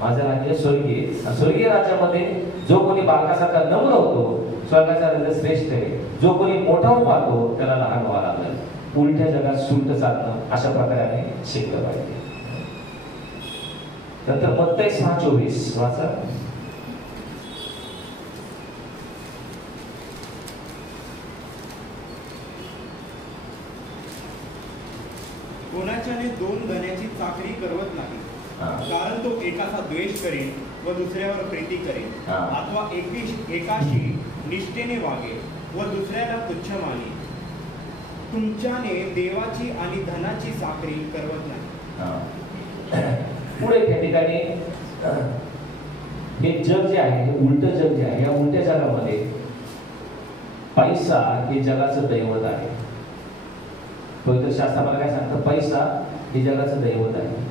माझं राज्य स्वर्गीय. स्वर्गीय राज्यामध्ये जो कोणी बालकासारखा नम्र होतो, स्वर्गाचा राज्य श्रेष्ठ आहे. जो कोणी मोठा होऊ पाहतो त्याला लहान व्हावं लागलं. उलट्या जगात सुलट चालणं अशा प्रकारे शिकलं पाहिजे. नंतर मत्ती 6:24 वाचा. कोणाच्याने दोन धन्याची चाकरी करवत नाही, कारण तो एकाचा द्वेष करेल व दुसऱ्यावर प्रीती करेल, अथवा एकाशी निष्ठेने वागेल व दुसऱ्याला तुच्छ मानेल. तुमच्याने देवाची आणि धनाची चाकरी करवत नाही. पुढे त्या ठिकाणी हे जग जे आहे, हे उलट जग जे आहे, या उलट्या जगामध्ये पैसा हे जगाचं दैवत आहे. पवित्र शास्त्रामध्ये काय सांगतं, पैसा हे जगाचं दैवत आहे.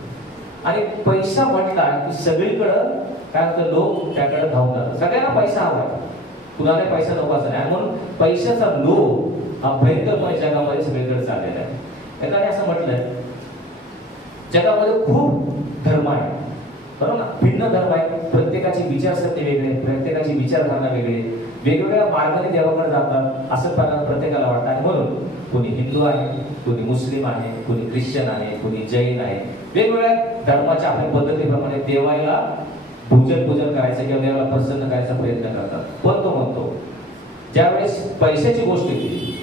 आणि पैसा म्हटला की सगळीकडं काय होतं, लोक त्याकडे धावतात. सगळ्यांना पैसा हवा, कुणाला पैसा नकोच नाही. आणि म्हणून पैशाचा लोभ हा भयंकरपणे जगामध्ये सगळीकडे चाललेला आहे. एकाने असं म्हटलंय, जगामध्ये खूप धर्म आहे, बरोबर ना, भिन्न धर्म आहे, प्रत्येकाची विचारसरणी वेगळी, प्रत्येकाची विचारधारणा वेगळी, वेगवेगळ्या मार्गाने देवाकडे जातात असं प्रत्येकाला वाटतं. आणि म्हणून कोणी हिंदू आहे, कोणी मुस्लिम आहे, कोणी ख्रिश्चन आहे, कोणी जैन आहे, वेगवेगळ्या धर्माच्या आपल्या पद्धतीप्रमाणे देवाला पूजन करायचं किंवा देवाला प्रसन्न करायचा प्रयत्न करतात. पण तो म्हणतो ज्यावेळेस पैशाची गोष्ट येते,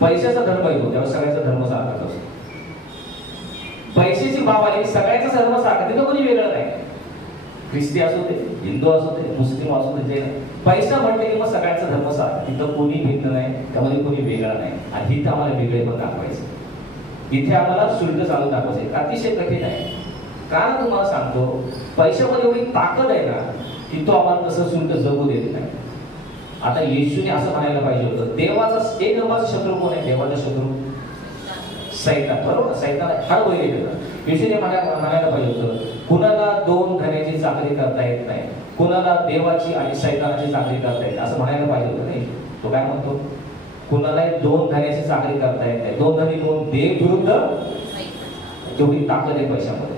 पैशाचा धर्म येतो, त्यावेळेस सगळ्याचा धर्म सारखाच असतो. पैशाची बाब आली सगळ्याचा धर्म सारखा, तिथं कोणी वेगळं नाही. ख्रिस्ती असू दे, हिंदू असू दे, मुस्लिम असू दे, जैन, पैसा म्हटले की मग सगळ्यांचा धर्म सारखा, तिथं कोणी भिन्न नाही, त्यामध्ये कोणी वेगळा नाही. आणि तिथं आम्हाला वेगळे पण दाखवायचं, इथे आम्हाला शुल्क चालू दाखवायचं. अतिशय कठीण आहे. कारण तुम्हाला सांगतो, पैशामध्ये एवढी ताकद आहे ना की तो आम्हाला तसं शुल्क जगू देत नाही. आता येशूने असं म्हणायला पाहिजे होतं, देवाचा एक नंबरचा शत्रू कोण आहे? देवाचा शत्रू सैतान, बरोबर. सैतान हर वैरी देतात. येशूने म्हणायला पाहिजे होतं, कुणाला दोन धन्याची चाकरी करता येत नाही, कुणाला देवाची आणि सैतानाची चाकरी करता येते असं म्हणायला पाहिजे होतं. नाही, तो काय म्हणतो, कुणालाही दोन धन्याची चाकरी करता येत नाही. दोन धनी कोण? देव विरुद्ध. तेवढी ताकद आहे पैशामध्ये.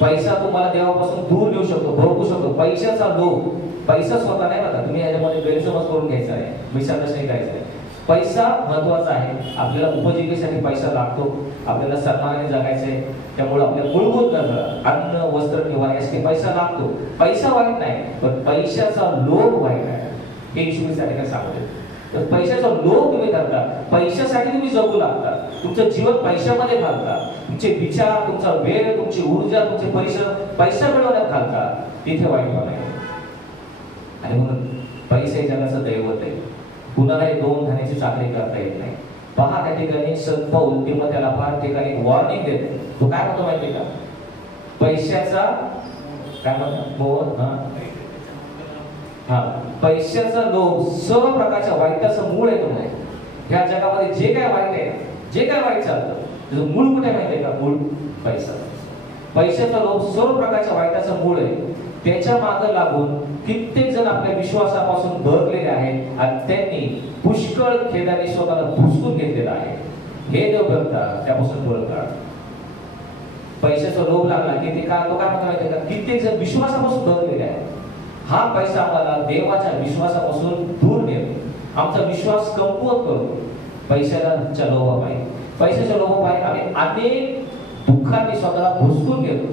पैसा तुम्हाला देवापासून दूर नेऊ शकतो, भरवू शकतो. पैशाचा लोभ, पैसा स्वतः नाही बघा, तुम्ही याच्यामध्ये गैरसमज करून घ्यायचा आहे, मिसअंडरस्टँडिंग करायचं आहे. पैसा महत्वाचा आहे, आपल्याला उपजीविकेसाठी पैसा लागतो, आपल्याला सन्मानाने जगायचं आहे, त्यामुळे आपल्या मूलभूत गरजा अन्न वस्त्र निवारा यासाठी पैसा लागतो. पैसा वाईट नाही, पण पैशाचा लोभ वाईट आहे, हे ईश्वरीसाठी काय सांगतो. तर पैशाचा लोभ तुम्ही करता, पैशासाठी तुम्ही जगू लागता, तुमचं जीवन पैशामध्ये घालता, तुमचे विचार, तुमचा वेळ, तुमची ऊर्जा, तुमचे परिश्रम पैसा मिळवण्यात घालता, तिथे वाईटपणा आहे. आणि म्हणून पैसा हे जगाचं दैवत आहे. कुणालाही दोन धन्याची चाकरी करता येत नाही. पहा त्या ठिकाणी संत पौल त्याला फार ठिकाणी वॉर्निंग देते. तो काय म्हणतो माहिती का? पैशाचा काय म्हणतो, पैशाचा लोभ सर्व प्रकारच्या वाईटाचं मूळ आहे. तुम्हाला ह्या जगामध्ये जे काय वाईट आहे, जे काय वाईट चालतं त्याचं मूळ कुठे माहिती आहे का? मूळ पैसा. पैशाचा लोभ सर्व प्रकारच्या वाईटाचं मूळ आहे. त्याच्या मागे लागून कित्येक जण आपल्या विश्वासापासून बहरलेले आहेत आणि त्यांनी पुष्कळ खेदाने स्वतःला भुसकून घेतलेला आहे. हे देव बघता त्यापासून पळ काढ. पैशाचा लोभ लागला की ते काय तो काय म्हणतो माहिती का? कित्येक जण विश्वासापासून बहरलेले आहेत. हा पैसा आम्हाला देवाच्या विश्वासापासून दूर नेतो, आमचा विश्वास कमकुवत करतो. पैशाच्या लोभापायी, पैशाच्या लोभापायी आम्ही अनेक दुःखांनी स्वतःला भुसकून घेतो,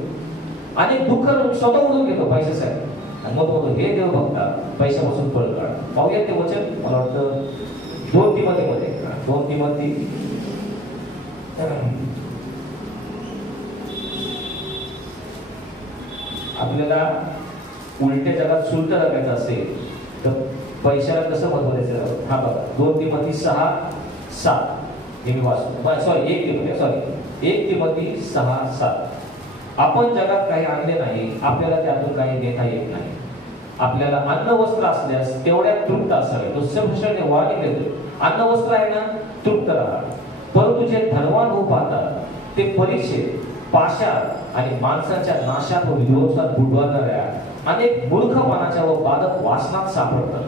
अनेक दुःख स्वतः उडून घेतो पैशासाठी. आणि मग हे देव बघता पैशापासून पळ काढ. पाहूया ते वचन, मला वाटतं 2 तिमोथीमध्ये 2 तिमोथी आपल्याला उलट्या जगात सुलट जगायचं असेल तर पैशाला कसं महत्व द्यायचं? हा बघा 2 तिमोथी 6:7 हे मी वाचतो. सॉरी 1 तिमोथी 6:7. आपण जगात काही आणले नाही, आपल्याला त्यातून काही देता येत नाही. आपल्याला अन्न वस्त्र असल्यास तेवढ्या तृप्त असावे. तो सभ्यने वाणी देतो, अन्न वस्त्र आहे ना, तृप्त राहा. परंतु जे धनवान होऊ पाहतात ते परीक्षेत, पाशात आणि माणसाच्या नाशात व विध्वंसात बुडवणाऱ्या अनेक मूर्खपणाच्या व बाधक वासनात सापडतात.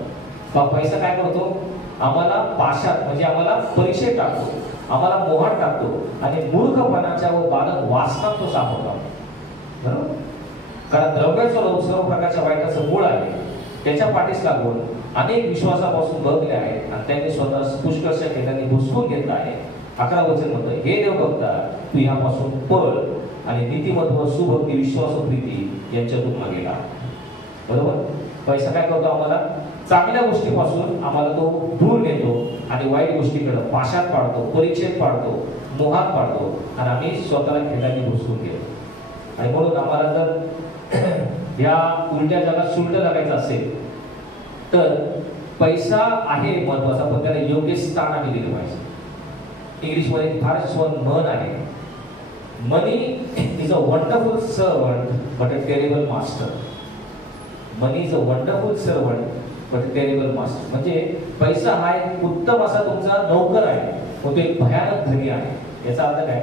पैसा काय करतो? आम्हाला पाशात म्हणजे आम्हाला परीक्षेत टाकतो, आम्हाला मोहात टाकतो आणि मूर्खपणाच्या व बाधक वासनात तो सापडतो. बरोबर? कारण द्रव्याचा लोभ सर्व प्रकारच्या वाईटाचं मूळ आहे. त्याच्या पाठीस लागून अनेक विश्वासापासून बघले आहेत आणि त्यांनी स्वतः पुष्कळशा ठिकाणी घुसवून घेतला आहे. 11 वचन म्हणतं, हे देव बघता तू यापासून पळ आणि नीतिमत्व, सुभक्ती, विश्वास, प्रीती यांच्यातून मागे लाग. बरोबर? पैसा काय करतो? आम्हाला चांगल्या गोष्टीपासून आम्हाला तो दूर नेतो आणि वाईट गोष्टीकडे पाशात पाडतो, परीक्षेत पाडतो, मोहात पाडतो आणि आम्ही स्वतःला खेळाने घुसवून घेतो. आणि म्हणून आम्हाला जर या उलट्या जगात सुलट जगायचं असेल तर पैसा आहे महत्वाचा, पण त्याला योग्य स्थान आम्ही दिलं पाहिजे. इंग्लिशमध्ये फारच म्हण आहे, money is a wonderful servant but a terrible master. Money is a wonderful servant but a terrible master. म्हणजे पैसा हा एक उत्तम असा तुमचा नोकर आहे, पण तो एक भयानक धनी आहे. याचा अर्थ काय?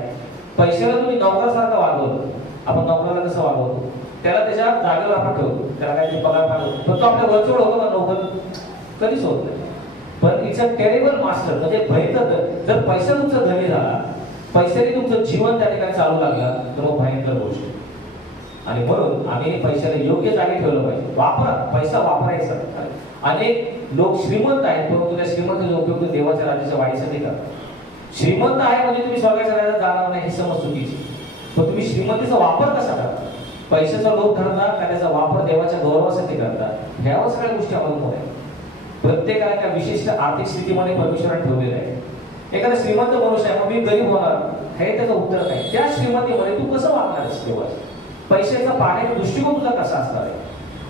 पैशाला तुम्ही नोकरासारखा वागवतो. आपण नोकराला कसं वागवतो? त्याला त्याच्या जागेवर आपण ठेवतो, त्याला काही पगार पाठवतो, पण तो आपल्या वरचढ होतो का नोकर? कधीच होत नाही. पण इट्स अ टेरिबल मास्टर, म्हणजे भयंकर. जर पैसा तुमचा धनी झाला, पैशाने तुमचं जीवन त्या ठिकाणी चालू लागला तर मग भयंकर गोष्ट. आणि म्हणून आम्ही पैशाला योग्य जागी ठेवलं पाहिजे. वापरा, पैसा वापरायचा. अनेक लोक श्रीमंत आहेत, परंतु त्या श्रीमंत उपयोग देवाच्या राज्याच्या वाढीसाठी करतात. श्रीमंत आहे म्हणजे तुम्ही स्वर्गाच्या राज्यात जाणार नाही ही समज चुकीची. पण तुम्ही श्रीमंतीचा वापर कसा करता? पैशाचा लोभ धरता का त्याचा वापर देवाच्या गौरवासाठी करता? ह्यावर सगळ्या गोष्टी अवलंबून आहेत. प्रत्येकाला त्या विशिष्ट आर्थिक स्थितीमध्ये परमेश्वराने ठेवलेलं आहे. एखादा श्रीमंत मनुष्य आहे, मग मी गरीब होणार, हे त्याचं उत्तर नाही. त्या श्रीमंतीमध्ये तू कसं वागणार आहेस देवाचं? पैशाचा पाहण्याचा दृष्टिकोन तुझा कसा असणार आहे?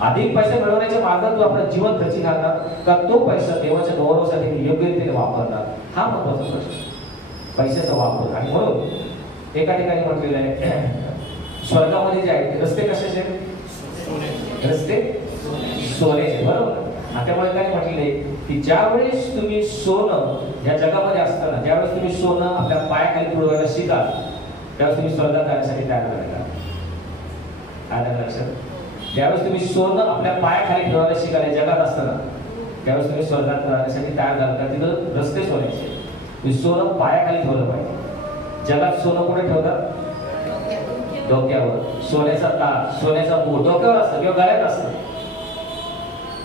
अधिक पैसा मिळवण्याच्या मार्गात तू आपलं जीवन खर्ची घालणार का तो पैसा देवाच्या गौरवासाठी योग्य रीतीने वापरणार? हा महत्वाचा प्रश्न, पैशाचा वापर. आणि म्हणून एका ठिकाणी म्हटलेलं आहे, स्वर्गामध्ये जे आहेत रस्ते कशाचे? रस्ते सोन्याचे. बरोबर? त्यामुळे काय म्हटले की ज्यावेळेस तुम्ही सोनं या जगामध्ये असताना, ज्यावेळेस तुम्ही सोनं आपल्या पायाखाली पुरवायला शिकाल त्यावेळेस तुम्ही स्वर्गात जाण्यासाठी तयार करायला. काय लक्षात? ज्यावेळेस तुम्ही सोनं आपल्या पायाखाली ठेवायला शिकाल जगात असताना, त्यावेळेस तुम्ही स्वर्गात जाण्यासाठी तयार झाला. तिथं रस्ते सोन्याचे. तुम्ही सोनं पायाखाली ठेवलं पाहिजे. जगात सोनं कुठे ठेवतात? डोक्यावर. सोन्याचा ताज, सोन्याचा मूठ डोक्यावर असतं किंवा गळ्यात असतं.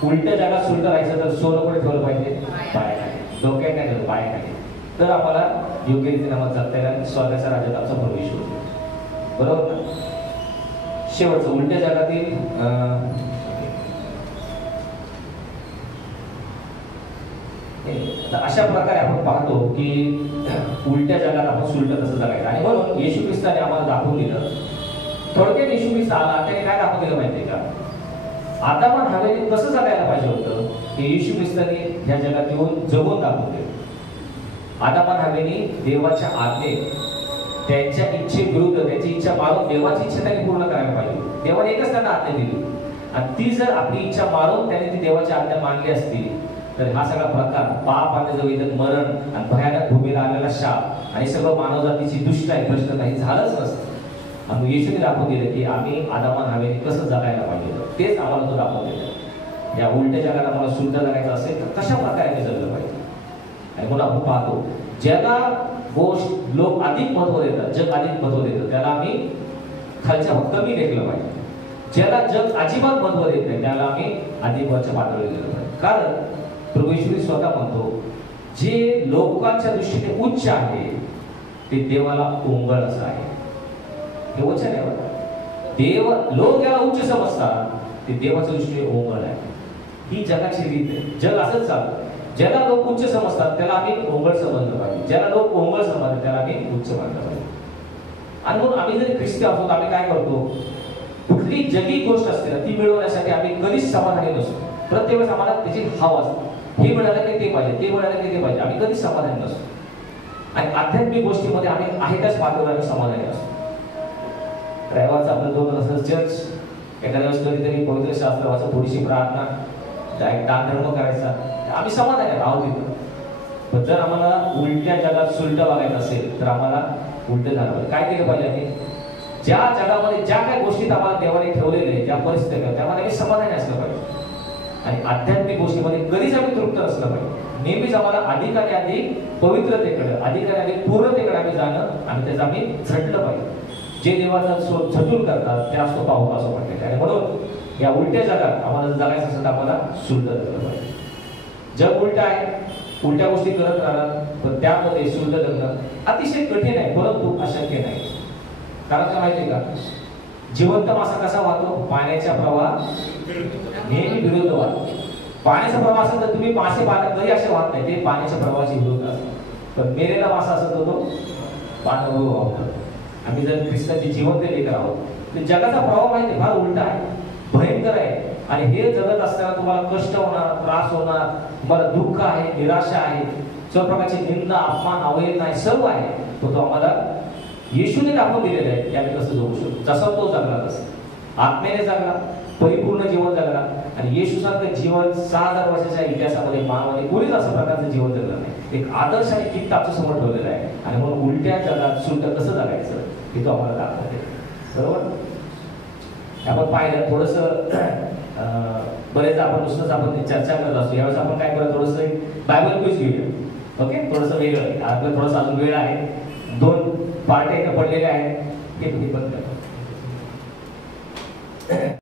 उलट्या जगात सुलट राहायचं तर सोनं कुठे ठेवलं पाहिजे? पायाखाली. डोक्यात नाही ठेवलं, पायाखाली. तर आम्हाला योग्य रीतीने आम्हाला जगता येईल, स्वर्गाच्या राज्यात आमचा प्रवेश होतो. बरोबर ना? शेवटचं उलट्या जगातील अशा प्रकारे आपण पाहतो की उलट्या जगात आपण सुलट कसं जगायचं. आणि म्हणून येशू ख्रिस्ताने आम्हाला दाखवून दिलं. थोडक्यात येशू ख्रिस्त आला त्याने काय दाखवून दिलं माहितीये का? आदाम आणि हव्वाने कसं जगायला पाहिजे होतं हे येशू ख्रिस्ताने ह्या जगात येऊन जगून दाखवून दिलं. आदाम आणि हव्वाने देवाच्या आज्ञेत त्यांच्या इच्छेविरुद्ध त्यांची इच्छा मारून देवाची इच्छा त्यांनी पूर्ण करायला पाहिजे. देवाने एकच त्यांना आज्ञा दिली आणि ती जर आपली इच्छा मारून त्यांनी ती देवाची आज्ञा मानली असती तर हा सगळा प्रकार, पाप आणि जो इथं मरण आणि भयानक भूमी जमिनीला आलेला शाप आणि सगळं मानवजातीची दुष्ट आहे, भ्रष्ट काही झालंच नसतं. आणि येशूने दाखवून दिलं की आम्ही आदामान हवेने कसं जगायला पाहिजे, तेच आम्हाला तो दाखवून दिलं. या उलट्या जगाला आम्हाला शुद्ध जगायचं असेल तर कशा प्रकारे आम्ही जगलं पाहिजे. आणि म्हणून आपण पाहतो ज्याला गोष्ट लोक अधिक महत्व देतात, जग अधिक महत्व देतं, त्याला आम्ही खालच्या कमी लेखलं पाहिजे. ज्याला जग अजिबात महत्व देत नाही त्याला आम्ही अधिक वरच्या पातळीवर गेलं पाहिजे. कारण प्रभू येशू स्वतः म्हणतो जे लोकांच्या दृष्टीने उच्च आहे ते देवाला ओंगळ असं आहे. हे वचन आहे बघा. देव लोक याला उच्च समजतात ते देवाच्या दृष्टीने ओंगळ आहे. ही जगाची रीत आहे. जग असंच चालतं. ज्याला लोक उच्च समजतात त्याला आम्ही ओंगळ समजलं पाहिजे, ज्याला लोक ओंगळ समजतात त्याला आम्ही उच्च मानलं पाहिजे. आणि म्हणून आम्ही जरी ख्रिस्ती असतो आम्ही काय करतो, कुठली जगी गोष्ट असते ना ती मिळवण्यासाठी आम्ही कधीच समाधानी नसतो. प्रत्येक वेळेस आम्हाला त्याची हवा असते, हे मिळालं की ते पाहिजे, ते मिळालं की ते पाहिजे, आम्ही कधीच समाधानी नसतो. आणि आध्यात्मिक गोष्टीमध्ये आम्ही आहे त्याच पातळीवर आम्ही समाधानी असतो. रविवारचं आपलं 2 तास चर्च, एखाद्या वेळेस कधीतरी पवित्र शास्त्र वाचा, थोडीशी प्रार्थना, दान धर्म करायचा, आम्ही समाधानी आहोत तिथं. पण जर आम्हाला उलट्या जगात सुलटं वागायचं असेल तर आम्हाला उलट झालं पाहिजे. काय केलं पाहिजे आम्ही, ज्या जगामध्ये ज्या काही गोष्टीत आम्हाला देवाने ठेवलेले आहे, ज्या परिस्थिती त्यामध्ये आम्ही समाधानी असलं पाहिजे. आणि आध्यात्मिक गोष्टीमध्ये कधीच आम्ही तृप्त असलं पाहिजे. नेहमीच आम्हाला अधिक आणि अधिक पवित्रतेकडे, अधिक आणि अधिक पूर्णतेकडे आम्ही जाणं आणि त्याचं आम्ही झटलं पाहिजे. जे देवाचा झटून करतात ते असतो पाहू असं म्हटलं. आणि म्हणून या उलट्या जगात आम्हाला जगायचं असेल तर आम्हाला शुद्ध जगलं पाहिजे. जग उलट आहे, उलट्या गोष्टी करत राहणार, पण त्यामध्ये शुद्ध जगणं अतिशय कठीण आहे, परंतु अशक्य नाही. कारण काय माहितीये का, जिवंत मासा कसा वाहतो, पाण्याच्या प्रवाह नेहमी विरुद्ध वाहतो. पाण्याचा प्रवाह असेल तर तुम्ही मासे पाण्यात कधी असे वाहत नाही, ते पाण्याच्या प्रवाहाची विरुद्ध असतात. पण मेलेला मासा असेल तर तो पाण्यावर वाहतो. आम्ही जर ख्रिस्ताची जिवंत लेकर आहोत, तर जगाचा प्रवाह माहिती फार उलटा आहे, भयंकर आहे. आणि हे जगत असताना तुम्हाला कष्ट होणार, त्रास होणार, तुम्हाला दुःख आहे, निराशा आहे, सर्व प्रकारची निंदा, अपमान, अवहेलना आहे, सर्व आहे. तो आम्हाला येशूने दाखवून दिलेलं आहे की आम्ही कसं जगू शकतो. जसा तो जगला तसं आत्मेने जगला, परिपूर्ण जीवन जगला. आणि येशूसारखं जीवन 6000 वर्षाच्या इतिहासामध्ये मानवाने कोणीच असं प्रकारचं जीवन जगलं नाही. एक आदर्श आणि कित्त आमच्या समोर ठेवलेला आहे. आणि म्हणून उलट्या जगात शुद्ध कसं जगायचं हे तो आम्हाला दाखवते. बरोबर, आपण पाहिलं थोडंसं बरेच आपण नुसतंच आपण चर्चा करत असतो. यावेळेस आपण काय करूया, थोडंसं बायबल क्विज घेऊया. ओके, थोडंसं वेगळं, आपलं थोडंसं अजून वेळ आहे, 2 पार्ट पडलेले आहेत, ते बंद करा.